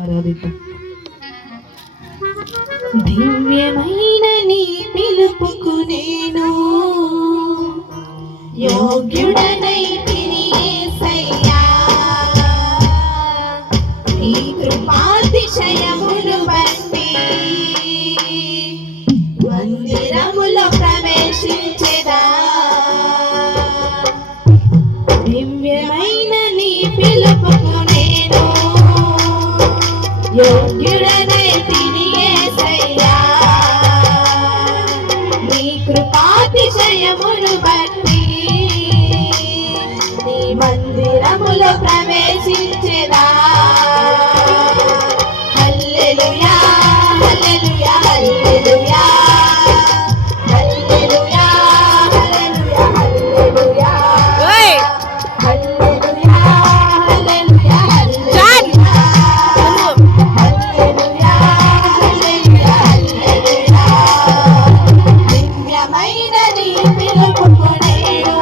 ఆరాధిద్దాం. దివ్యమైన నీ పిలుపుకు నేను యోగ్యుడనై తిని యేసయ్యా, నీ కృపాతిశయములు బట్టి మందిరములో ప్రవేశించెదా. దివ్యమైన నీ పిలుపుకు నేను యోగ్యుడనై తిని యేసయ్యా, నీ కృపాతిశయములు బట్టి నీ మందిరములో ప్రవేశించెదా. హల్లెలూయా హల్లెలూయా హల్లెలూయా హల్లెలూయా హల్లెలూయా హల్లెలూయా హల్లెలూయా హల్లెలూయా హల్లెలూయా హల్లెలూయా హల్లెలూయా. దివ్యమైన నీ పిలుపుకు నేను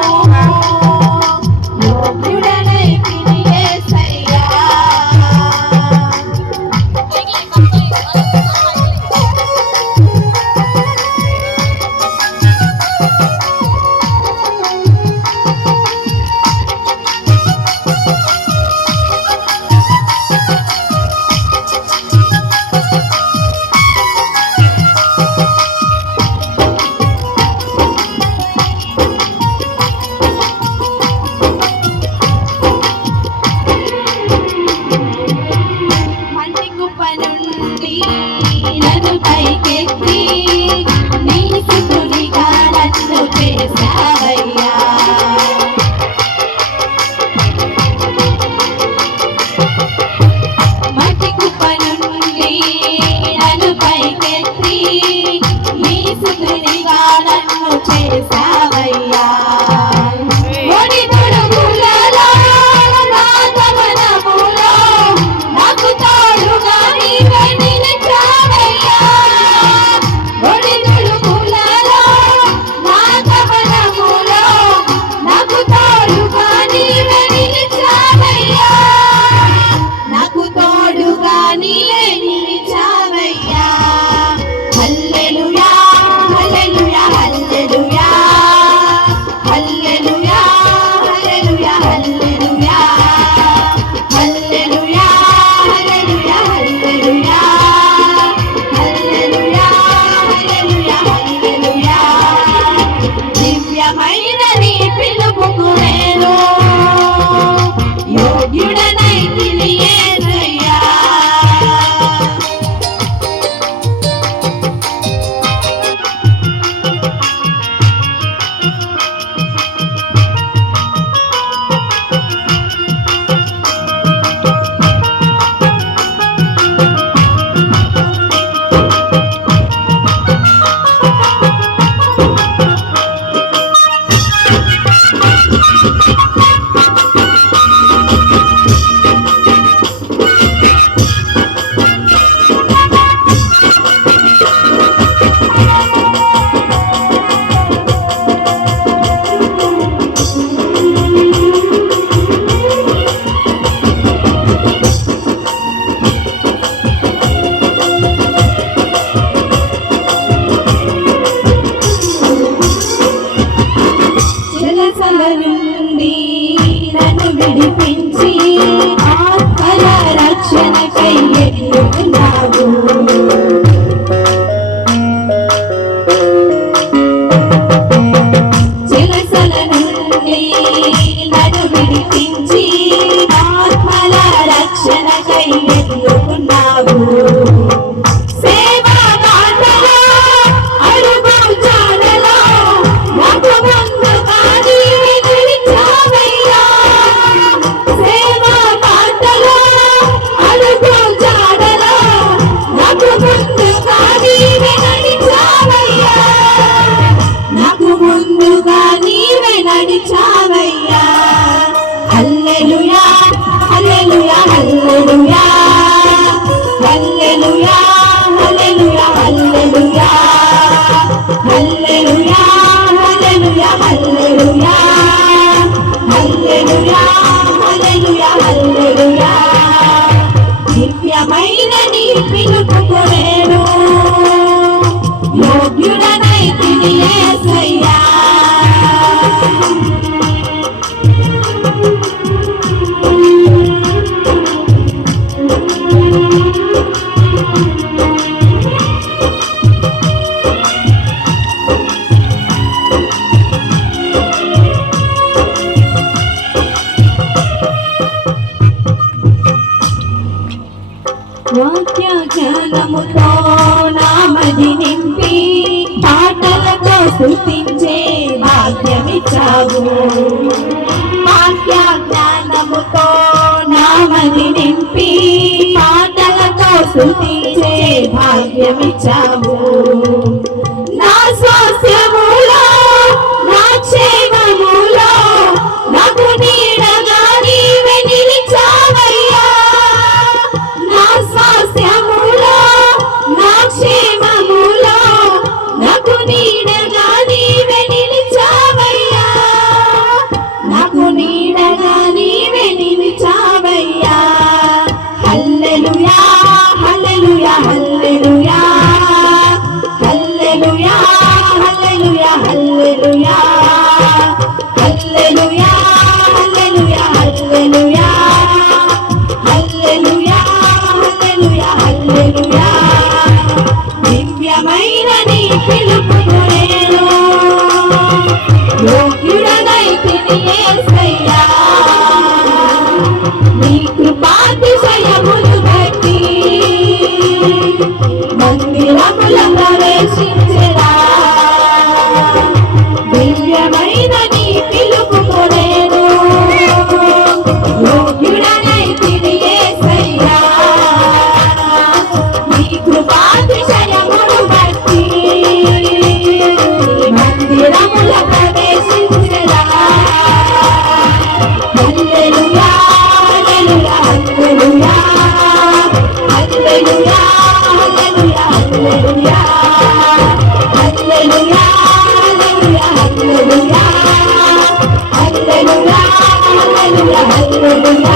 యోగ్యుడనై తిని యేసయ్యా. నన్ను పైకెత్తి నీ స్తుతిగా నన్ను చేశావయ్యా. మట్టి కుప్ప నుండి నన్ను పైకెత్తి నీ స్తుతిగా నన్ను చేశావయ్యా. దివ్యమైన నీ పిలుపుకు నేను యోగ్యుడనై తిని యేసయ్యా. నుండి నన్ను విడిపించి ఆత్మల రక్షణకై ఎన్నుకున్నావు. చెలసల నుండి నన్ను విడిపించి ఆత్మల రక్షణకై ఎన్నుకున్నావు. దివ్యమైన నీ పిలుపుకు నేను యోగ్యుడనైతిని యేసయ్యా. వాక్య జ్ఞానముతో నామది నింపి పాటలతో స్తుతించే భాగ్యమిచ్చావు. వాక్య జ్ఞానముతో నామది నింపి పాటలతో స్తుతించే భాగ్యమిచ్చావు. నా స్వాస్థ్యములో నా క్షేమములో నాకు నీడగా నీవే నిలిచావయ్యా. నా స్వాస్థ్యములో నా క్షేమములో నాకు నీడగా నీవే నిలిచావయ్యా. నాకు నీడగా నీవే నిలిచావయ్యా. హల్లెలూయా హల్లెలూయా హల్లెలూయా హల్లెలూయా హల్లెలూయా హల్లెలూయా హల్లెలూయా హల్లెలూయా హల్లెలూయా హల్లెలూయా హల్లెలూయా హల్లెలూయా. దివ్యమైన నీ పిలుపుకు నేను యోగ్యుడనైతిని యేసయ్యా. నీ కృపాతిశయములు బట్టి మందిరముల ప్రవేశించెదా. దివ్యమైన నీ పిలుపుకు నేను యోగ్యుడనైతిని యేసయ్యా. నీ కృపాతిశయములు బట్టి మందిరముల ప్రవేశించెదా. హల్లెలూయా హల్లెలూయా హల్లెలూయా హల్లెలూయా హల్లెలూయా హల్లెలూయా హల్లెలూయా హల్లెలూయా హల్లెలూయా హల్లెలూయా హల్లెలూయా హల్లెలూయా